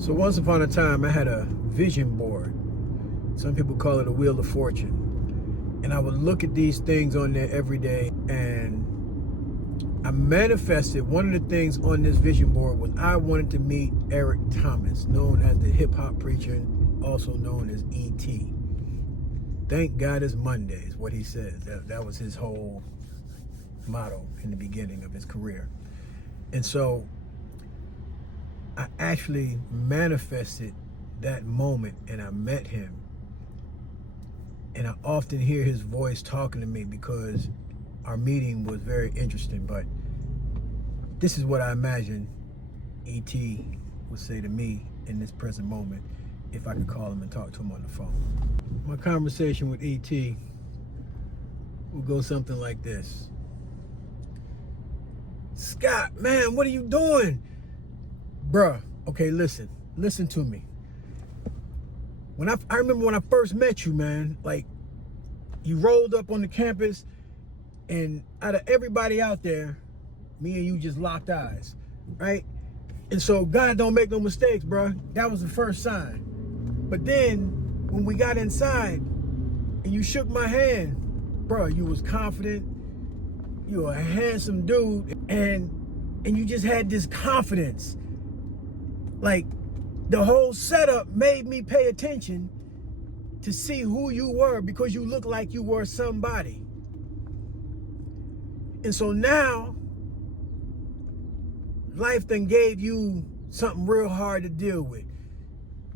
So once upon a time, I had a vision board. Some people call it a wheel of fortune. And I would look at these things on there every day, and I manifested one of the things on this vision board was I wanted to meet Eric Thomas, known as the hip hop preacher, also known as E.T. Thank God it's Monday is what he says. That was his whole motto in the beginning of his career. And so I actually manifested that moment, and I met him. And I often hear his voice talking to me because our meeting was very interesting. But this is what I imagine E.T. would say to me in this present moment if I could call him and talk to him on the phone. My conversation with E.T. will go something like this. Scott, man, what are you doing? Bruh, okay, listen to me. I remember when I first met you, man, like you rolled up on the campus, and out of everybody out there, me and you just locked eyes, right? And so God don't make no mistakes, bruh. That was the first sign. But then when we got inside and you shook my hand, bruh, you was confident. You were a handsome dude, and you just had this confidence. Like, the whole setup made me pay attention to see who you were because you looked like you were somebody. And so now, life done gave you something real hard to deal with.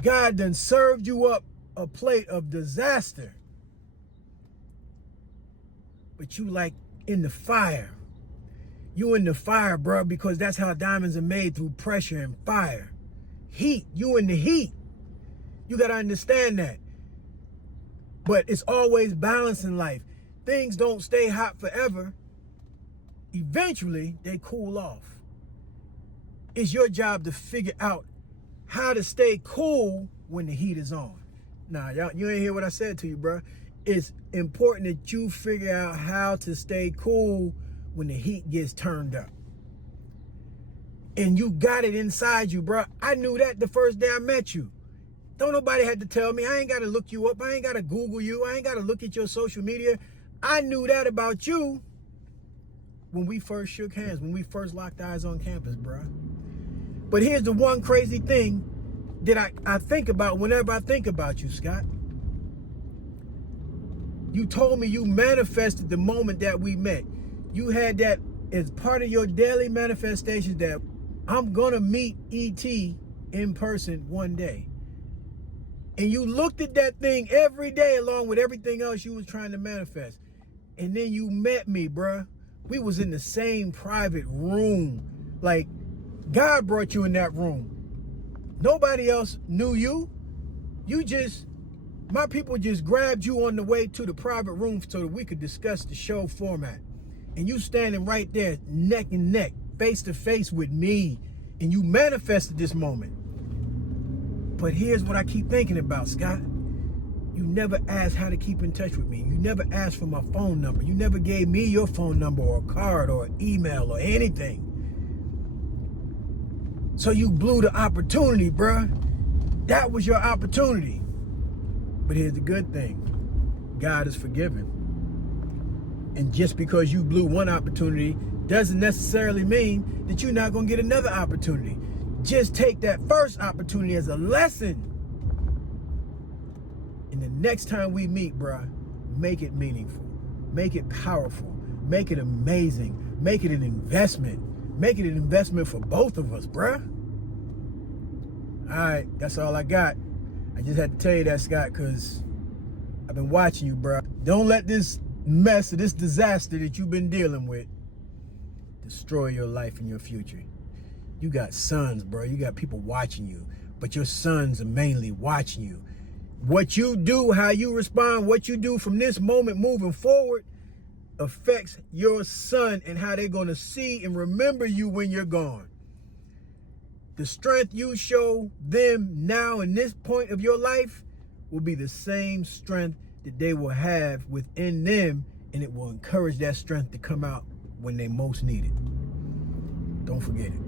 God done served you up a plate of disaster. But you like in the fire. You in the fire, bro, because that's how diamonds are made, through pressure and fire. Heat, you in the heat. You got to understand that. But it's always balance in life. Things don't stay hot forever. Eventually, they cool off. It's your job to figure out how to stay cool when the heat is on. Nah, you ain't hear what I said to you, bro. It's important that you figure out how to stay cool when the heat gets turned up. And you got it inside you, bro. I knew that the first day I met you. Don't nobody have to tell me. I ain't got to look you up. I ain't got to Google you. I ain't got to look at your social media. I knew that about you when we first shook hands, when we first locked eyes on campus, bro. But here's the one crazy thing that I think about whenever I think about you, Scott. You told me you manifested the moment that we met. You had that as part of your daily manifestations, that I'm gonna meet E.T. in person one day. And you looked at that thing every day along with everything else you was trying to manifest. And then you met me, bruh. We was in the same private room. Like, God brought you in that room. Nobody else knew you. My people just grabbed you on the way to the private room so that we could discuss the show format. And you standing right there, neck and neck, face to face with me. And you manifested this moment. But here's what I keep thinking about, Scott. You never asked how to keep in touch with me. You never asked for my phone number. You never gave me your phone number or a card or an email or anything. So you blew the opportunity, bruh. That was your opportunity. But here's the good thing. God is forgiving. And just because you blew one opportunity doesn't necessarily mean that you're not going to get another opportunity. Just take that first opportunity as a lesson. And the next time we meet, bruh, make it meaningful. Make it powerful. Make it amazing. Make it an investment. Make it an investment for both of us, bruh. All right, that's all I got. I just had to tell you that, Scott, because I've been watching you, bruh. Don't let this mess or this disaster that you've been dealing with destroy your life and your future. You got sons, bro. You got people watching you, but your sons are mainly watching you. What you do, how you respond, what you do from this moment moving forward affects your son and how they're going to see and remember you when you're gone. The strength you show them now in this point of your life will be the same strength that they will have within them, and it will encourage that strength to come out when they most need it. Don't forget it.